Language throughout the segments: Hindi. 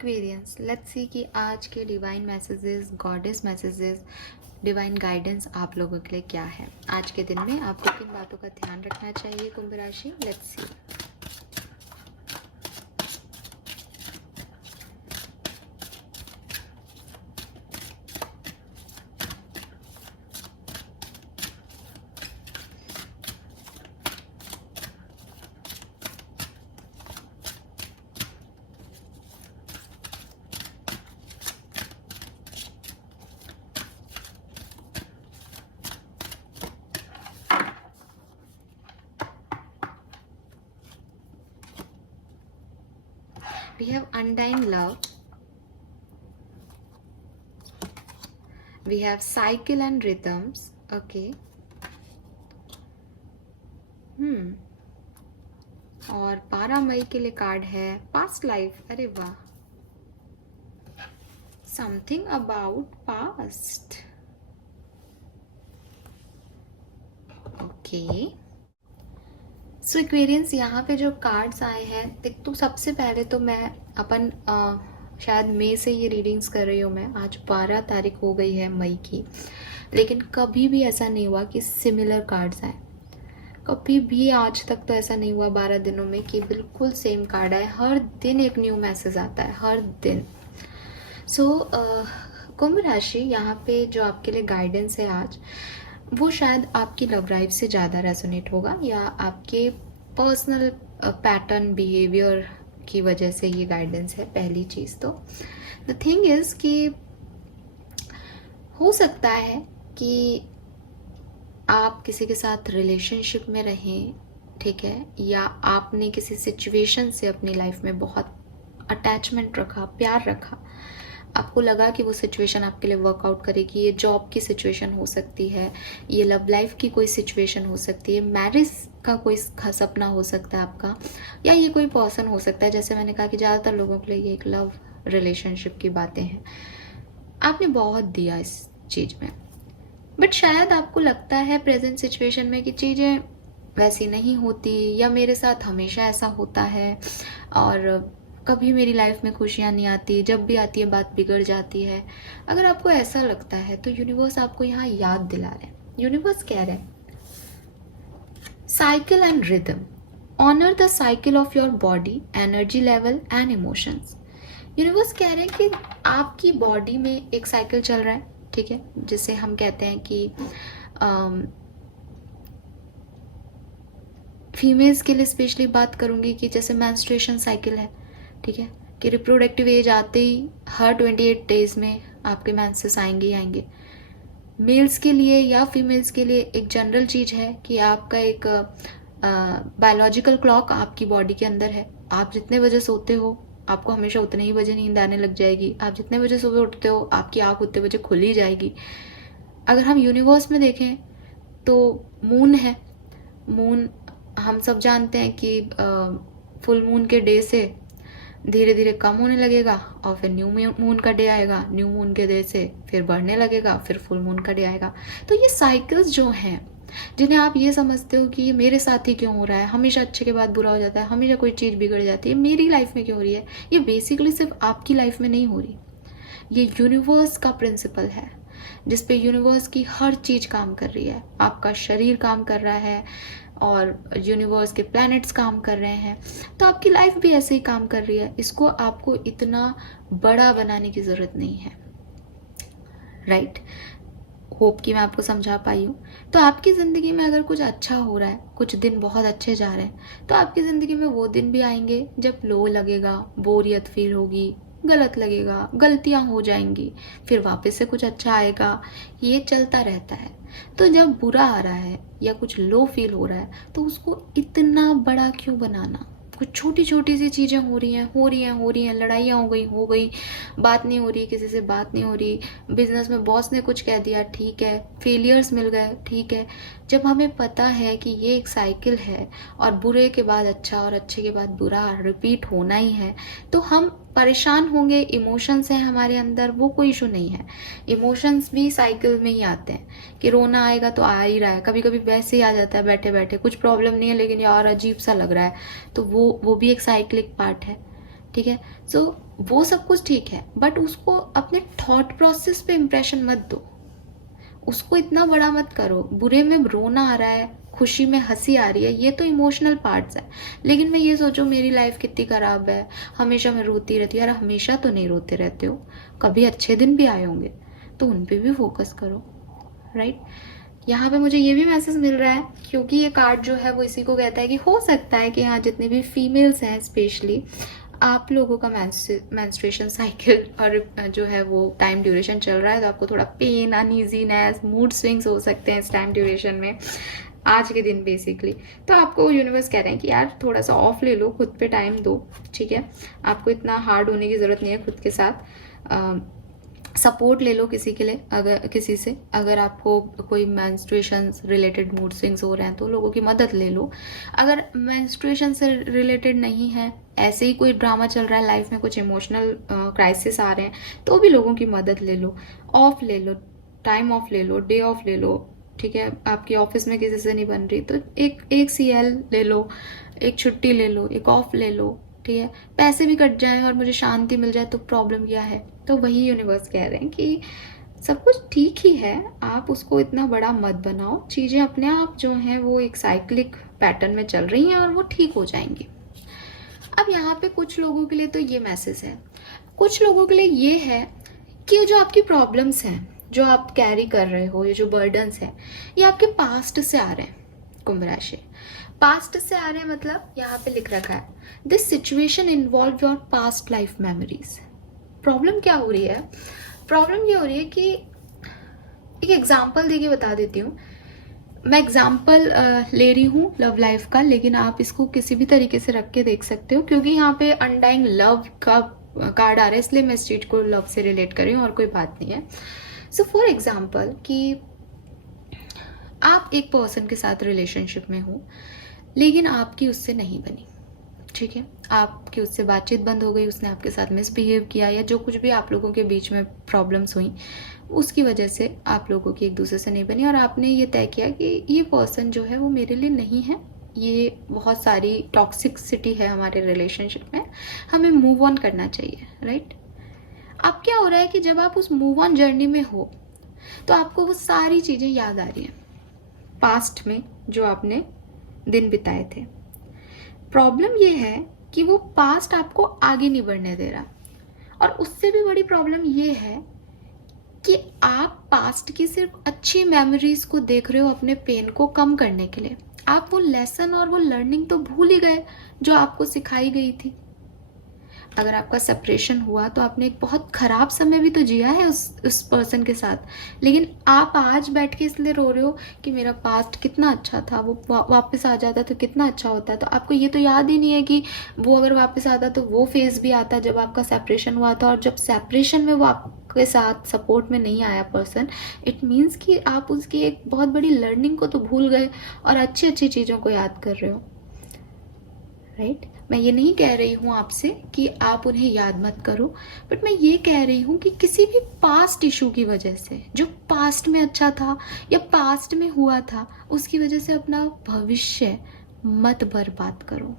एक्वेरियंस, लेट्स सी कि आज के divine messages, goddess messages, divine guidance आप लोगों के लिए क्या है। आज के दिन में आपको किन बातों का ध्यान रखना चाहिए कुंभ राशि। Let's see. We have undying love. We have cycle and rhythms. Okay. और 12 मई के लिए कार्ड है पास्ट लाइफ। अरे वाह, something about past. Okay, so Aquarians, यहाँ पे जो कार्ड्स आए हैं, देख तो सबसे पहले तो मैं अपन शायद मई से ये रीडिंग्स कर रही हूँ। मैं आज 12 तारीख हो गई है मई की, लेकिन कभी भी ऐसा नहीं हुआ कि सिमिलर कार्ड्स आए। कभी भी आज तक तो ऐसा नहीं हुआ 12 दिनों में कि बिल्कुल सेम कार्ड आए। हर दिन एक न्यू मैसेज आता है, हर दिन। सो कुंभ राशि, यहाँ पे जो आपके लिए गाइडेंस है आज, वो शायद आपकी लव लाइफ से ज़्यादा रेजोनेट होगा, या आपके पर्सनल पैटर्न बिहेवियर की वजह से ये गाइडेंस है। पहली चीज़ तो द थिंग इज़ कि हो सकता है कि आप किसी के साथ रिलेशनशिप में रहें, ठीक है, या आपने किसी सिचुएशन से अपनी लाइफ में बहुत अटैचमेंट रखा, प्यार रखा। आपको लगा कि वो सिचुएशन आपके लिए वर्कआउट करेगी। ये जॉब की सिचुएशन हो सकती है, ये लव लाइफ की कोई सिचुएशन हो सकती है, मैरिज का कोई सपना हो सकता है आपका, या ये कोई पर्सन हो सकता है। जैसे मैंने कहा कि ज़्यादातर लोगों के लिए ये एक लव रिलेशनशिप की बातें हैं। आपने बहुत दिया इस चीज़ में, बट शायद आपको लगता है प्रेजेंट सिचुएशन में कि चीज़ें वैसी नहीं होती, या मेरे साथ हमेशा ऐसा होता है और कभी मेरी लाइफ में खुशियाँ नहीं आती, जब भी आती है बात बिगड़ जाती है। अगर आपको ऐसा लगता है तो यूनिवर्स आपको यहाँ याद दिला रहे हैं। यूनिवर्स कह रहे हैं cycle and rhythm, honour the cycle of your body, energy level and emotions. Universe कह रहे हैं कि आपकी बॉडी में एक साइकिल चल रहा है, ठीक है, जिसे हम कहते हैं कि फीमेल्स के लिए स्पेशली बात करूंगी कि जैसे मेंस्ट्रुएशन साइकिल है, ठीक है, कि रिप्रोडक्टिव एज आते ही हर 28 डेज में आपके मेंसेस आएंगे ही आएंगे। मेल्स के लिए या फीमेल्स के लिए एक जनरल चीज़ है कि आपका एक बायोलॉजिकल क्लॉक आपकी बॉडी के अंदर है। आप जितने बजे सोते हो आपको हमेशा उतने ही बजे नींद आने लग जाएगी। आप जितने बजे सुबह उठते हो आपकी आँख उतने बजे खुल ही जाएगी। अगर हम यूनिवर्स में देखें तो मून है। मून हम सब जानते हैं कि फुल मून के डे से धीरे धीरे कम होने लगेगा और फिर न्यू मून का डे आएगा। न्यू मून के डे से फिर बढ़ने लगेगा, फिर फुल मून का डे आएगा। तो ये साइकिल्स जो हैं, जिन्हें आप ये समझते हो कि ये मेरे साथ ही क्यों हो रहा है, हमेशा अच्छे के बाद बुरा हो जाता है, हमेशा कोई चीज़ बिगड़ जाती है, मेरी लाइफ में क्यों हो रही है, ये बेसिकली सिर्फ आपकी लाइफ में नहीं हो रही। ये यूनिवर्स का प्रिंसिपल है जिस पे यूनिवर्स की हर चीज़ काम कर रही है। आपका शरीर काम कर रहा है और यूनिवर्स के प्लैनेट्स काम कर रहे हैं, तो आपकी लाइफ भी ऐसे ही काम कर रही है। इसको आपको इतना बड़ा बनाने की ज़रूरत नहीं है, राइट। होप कि मैं आपको समझा पाई हूँ। तो आपकी ज़िंदगी में अगर कुछ अच्छा हो रहा है, कुछ दिन बहुत अच्छे जा रहे हैं, तो आपकी ज़िंदगी में वो दिन भी आएंगे जब लो लगेगा, बोरियत फील होगी, गलत लगेगा, गलतियां हो जाएंगी, फिर वापस से कुछ अच्छा आएगा। ये चलता रहता है। तो जब बुरा आ रहा है या कुछ लो फील हो रहा है तो उसको इतना बड़ा क्यों बनाना। कुछ छोटी छोटी सी चीज़ें हो रही हैं, लड़ाइयाँ हो गई, बात नहीं हो रही, किसी से बात नहीं हो रही, बिजनेस में बॉस ने कुछ कह दिया, ठीक है, फेलियर्स मिल गए, ठीक है। जब हमें पता है कि ये एक साइकिल है और बुरे के बाद अच्छा और अच्छे के बाद बुरा रिपीट होना ही है, तो हम परेशान होंगे। इमोशंस हैं हमारे अंदर, वो कोई इशू नहीं है। इमोशंस भी साइकिल में ही आते हैं कि रोना आएगा तो आ ही रहा है, कभी कभी वैसे ही आ जाता है बैठे बैठे, कुछ प्रॉब्लम नहीं है लेकिन यार अजीब सा लग रहा है, तो वो भी एक साइक्लिक पार्ट है। ठीक है। सो वो सब कुछ ठीक है, बट उसको अपने थॉट प्रोसेस पे इम्प्रेशन मत दो, उसको इतना बड़ा मत करो। बुरे में रोना आ रहा है, खुशी में हंसी आ रही है, ये तो इमोशनल पार्ट्स है। लेकिन मैं ये सोचूं मेरी लाइफ कितनी ख़राब है, हमेशा मैं रोती रहती हूँ। यार हमेशा तो नहीं रोते रहते हो, कभी अच्छे दिन भी आए होंगे, तो उन पे भी फोकस करो, राइट। यहाँ पे मुझे ये भी मैसेज मिल रहा है, क्योंकि ये कार्ड जो है वो इसी को कहता है कि हो सकता है कि हाँ जितने भी फीमेल्स हैं स्पेशली, आप लोगों का मेंस्ट्रुएशन साइकिल और जो है वो टाइम ड्यूरेशन चल रहा है, तो आपको थोड़ा पेन, अनईजीनेस, मूड स्विंग्स हो सकते हैं इस टाइम ड्यूरेशन में, आज के दिन बेसिकली। तो आपको यूनिवर्स कह रहे हैं कि यार थोड़ा सा ऑफ ले लो, खुद पे टाइम दो, ठीक है। आपको इतना हार्ड होने की ज़रूरत नहीं है खुद के साथ। सपोर्ट ले लो किसी के लिए, अगर किसी से, अगर आपको कोई मेंस्ट्रुएशन रिलेटेड मूड स्विंग्स हो रहे हैं तो लोगों की मदद ले लो। अगर मेंस्ट्रुएशन से रिलेटेड नहीं है, ऐसे ही कोई ड्रामा चल रहा है लाइफ में, कुछ इमोशनल क्राइसिस आ रहे हैं, तो भी लोगों की मदद ले लो। ऑफ ले लो, टाइम ऑफ ले लो, डे ऑफ ले लो, ठीक है। आपकी ऑफिस में किसी से नहीं बन रही तो एक CL ले लो, एक छुट्टी ले लो, एक ऑफ ले लो, ठीक है। पैसे भी कट जाएं और मुझे शांति मिल जाए तो प्रॉब्लम क्या है। तो वही यूनिवर्स कह रहे हैं कि सब कुछ ठीक ही है, आप उसको इतना बड़ा मत बनाओ, चीज़ें अपने आप जो हैं वो एक साइक्लिक पैटर्न में चल रही हैं और वो ठीक हो जाएंगी। अब यहाँ पे कुछ लोगों के लिए तो ये मैसेज है, कुछ लोगों के लिए ये है कि जो आपकी प्रॉब्लम्स हैं, जो आप कैरी कर रहे हो, ये जो बर्डन्स हैं, ये आपके पास्ट से आ रहे हैं। कुंभ राशि पास्ट से आ रहे हैं, मतलब यहाँ पे लिख रखा है this situation involve your past life memories. Problem क्या हो रही है, प्रॉब्लम ये हो रही है कि एक एग्जाम्पल देके बता देती हूँ। मैं एग्जाम्पल ले रही हूँ लव लाइफ का, लेकिन आप इसको किसी भी तरीके से रख के देख सकते हो, क्योंकि यहाँ पे अनडाइंग लव का कार्ड आ रहा है, इसलिए मैं इस चीज को लव से रिलेट कर रही हूँ और कोई बात नहीं है। सो फॉर एग्जाम्पल कि आप एक पर्सन के साथ रिलेशनशिप में हो, लेकिन आपकी उससे नहीं बनी, ठीक है। आपकी उससे बातचीत बंद हो गई, उसने आपके साथ मिसबिहेव किया, या जो कुछ भी आप लोगों के बीच में प्रॉब्लम्स हुई उसकी वजह से आप लोगों की एक दूसरे से नहीं बनी, और आपने ये तय किया कि ये पर्सन जो है वो मेरे लिए नहीं है, ये बहुत सारी टॉक्सिसिटी है हमारे रिलेशनशिप में, हमें मूव ऑन करना चाहिए, राइट। अब क्या हो रहा है कि जब आप उस मूव ऑन जर्नी में हो तो आपको वो सारी चीज़ें याद आ रही हैं पास्ट में जो आपने दिन बिताए थे। प्रॉब्लम ये है कि वो पास्ट आपको आगे नहीं बढ़ने दे रहा, और उससे भी बड़ी प्रॉब्लम ये है कि आप पास्ट की सिर्फ अच्छी मेमोरीज को देख रहे हो अपने पेन को कम करने के लिए। आप वो लेसन और वो लर्निंग तो भूल ही गए जो आपको सिखाई गई थी। अगर आपका सेपरेशन हुआ तो आपने एक बहुत ख़राब समय भी तो जिया है उस पर्सन के साथ, लेकिन आप आज बैठ के इसलिए रो रहे हो कि मेरा पास्ट कितना अच्छा था, वो वापस आ जाता तो कितना अच्छा होता। तो आपको ये तो याद ही नहीं है कि वो अगर वापस आता तो वो फेज भी आता जब आपका सेपरेशन हुआ था, और जब सेपरेशन में वो आपके साथ सपोर्ट में नहीं आया पर्सन, इट मीन्स कि आप उसकी एक बहुत बड़ी लर्निंग को तो भूल गए और अच्छी अच्छी चीज़ों को याद कर रहे हो, राइट। मैं ये नहीं कह रही हूँ आपसे कि आप उन्हें याद मत करो, बट मैं ये कह रही हूँ कि किसी भी पास्ट इशू की वजह से, जो पास्ट में अच्छा था या पास्ट में हुआ था, उसकी वजह से अपना भविष्य मत बर्बाद करो,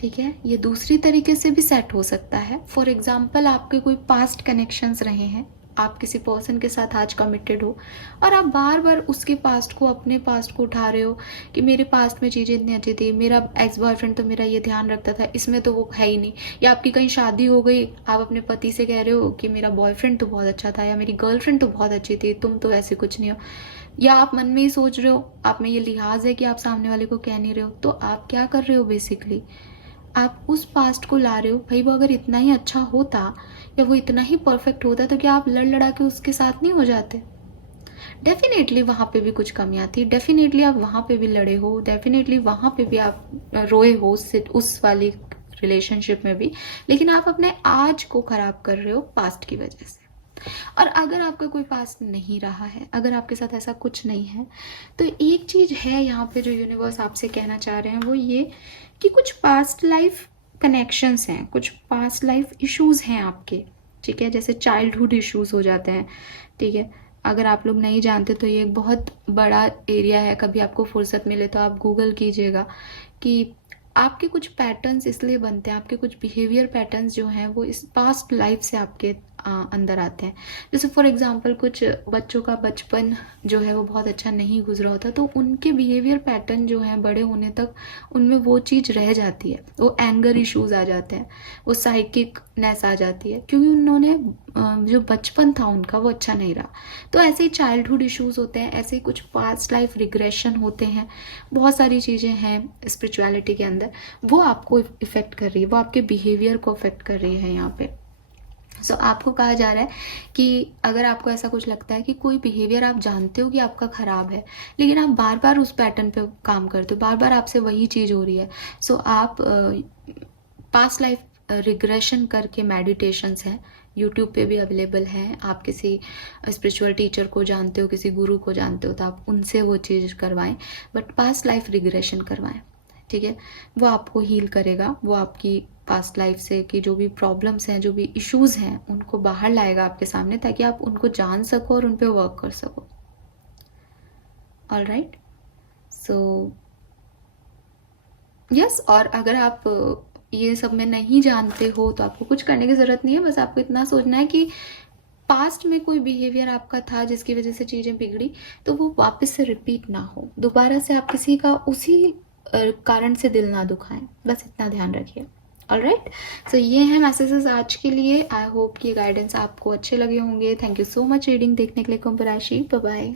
ठीक है। ये दूसरी तरीके से भी सेट हो सकता है। फॉर एग्जाम्पल, आपके कोई पास्ट कनेक्शंस रहे हैं, आप किसी पर्सन के साथ आज कमिटेड हो और आप बार बार उसके पास्ट को, अपने पास्ट को उठा रहे हो कि मेरे पास्ट में चीज़ें इतनी अच्छी थी, मेरा एक्स बॉयफ्रेंड तो मेरा ये ध्यान रखता था, इसमें तो वो है ही नहीं। या आपकी कहीं शादी हो गई, आप अपने पति से कह रहे हो कि मेरा बॉयफ्रेंड तो बहुत अच्छा था, या मेरी गर्लफ्रेंड तो बहुत अच्छी थी, तुम तो ऐसे कुछ नहीं हो। या आप मन में ही सोच रहे हो, आप में ये लिहाज है कि आप सामने वाले को कह नहीं रहे हो। तो आप क्या कर रहे हो, बेसिकली आप उस पास्ट को ला रहे हो। भाई वो अगर इतना ही अच्छा होता या वो इतना ही परफेक्ट होता तो क्या आप लड़ लड़ा के उसके साथ नहीं हो जाते। डेफिनेटली वहाँ पे भी कुछ कमियाँ थी, डेफिनेटली आप वहाँ पे भी लड़े हो, डेफिनेटली वहाँ पे भी आप रोए हो उस वाली रिलेशनशिप में भी, लेकिन आप अपने आज को खराब कर रहे हो पास्ट की वजह से। और अगर आपका कोई पास्ट नहीं रहा है, अगर आपके साथ ऐसा कुछ नहीं है, तो एक चीज़ है यहाँ पे जो यूनिवर्स आपसे कहना चाह रहे हैं, वो ये कि कुछ पास्ट लाइफ कनेक्शंस हैं, कुछ पास्ट लाइफ इश्यूज हैं आपके, ठीक है। जैसे चाइल्डहुड इश्यूज हो जाते हैं, ठीक है। अगर आप लोग नहीं जानते तो ये एक बहुत बड़ा एरिया है, कभी आपको फुर्सत मिले तो आप गूगल कीजिएगा कि आपके कुछ पैटर्न्स इसलिए बनते हैं, आपके कुछ बिहेवियर पैटर्न्स जो हैं वो इस पास्ट लाइफ से आपके अंदर आते हैं। जैसे फॉर एग्जांपल कुछ बच्चों का बचपन जो है वो बहुत अच्छा नहीं गुजरा होता, तो उनके बिहेवियर पैटर्न जो है बड़े होने तक उनमें वो चीज़ रह जाती है, वो एंगर इश्यूज आ जाते हैं, वो साइकिकनेस आ जाती है, क्योंकि उन्होंने जो बचपन था उनका वो अच्छा नहीं रहा। तो ऐसे ही चाइल्डहुड इश्यूज होते हैं, ऐसे ही कुछ पास्ट लाइफ रिग्रेशन होते हैं, बहुत सारी चीज़ें हैं स्पिरिचुअलिटी के अंदर, वो आपको इफ़ेक्ट कर रही है, वो आपके बिहेवियर को अफेक्ट कर रही है यहाँ पे। सो आपको कहा जा रहा है कि अगर आपको ऐसा कुछ लगता है कि कोई बिहेवियर आप जानते हो कि आपका ख़राब है, लेकिन आप बार बार उस पैटर्न पे काम करते हो, बार बार आपसे वही चीज़ हो रही है, सो आप पास्ट लाइफ रिग्रेशन करके मेडिटेशंस हैं, यूट्यूब पे भी अवेलेबल हैं। आप किसी स्पिरिचुअल टीचर को जानते हो, किसी गुरु को जानते हो, तो आप उनसे वो चीज़ करवाएं, बट पास्ट लाइफ रिग्रेशन करवाएं, ठीक है। वो आपको हील करेगा, वो आपकी पास्ट लाइफ से की जो भी प्रॉब्लम्स हैं, जो भी इश्यूज़ हैं, उनको बाहर लाएगा आपके सामने, ताकि आप उनको जान सको और उन पर वर्क कर सको। ऑल राइट, सो यस, और अगर आप ये सब में नहीं जानते हो तो आपको कुछ करने की ज़रूरत नहीं है, बस आपको इतना सोचना है कि पास्ट में कोई बिहेवियर आपका था जिसकी वजह से चीज़ें बिगड़ी, तो वो वापस से रिपीट ना हो, दोबारा से आप किसी का उसी कारण से दिल ना दुखाएं, बस इतना ध्यान रखिए। ऑल राइट, सो ये हैं मैसेजेस आज के लिए। आई होप कि गाइडेंस आपको अच्छे लगे होंगे। Thank you so much reading देखने के लिए कुंभ राशि। Bye bye.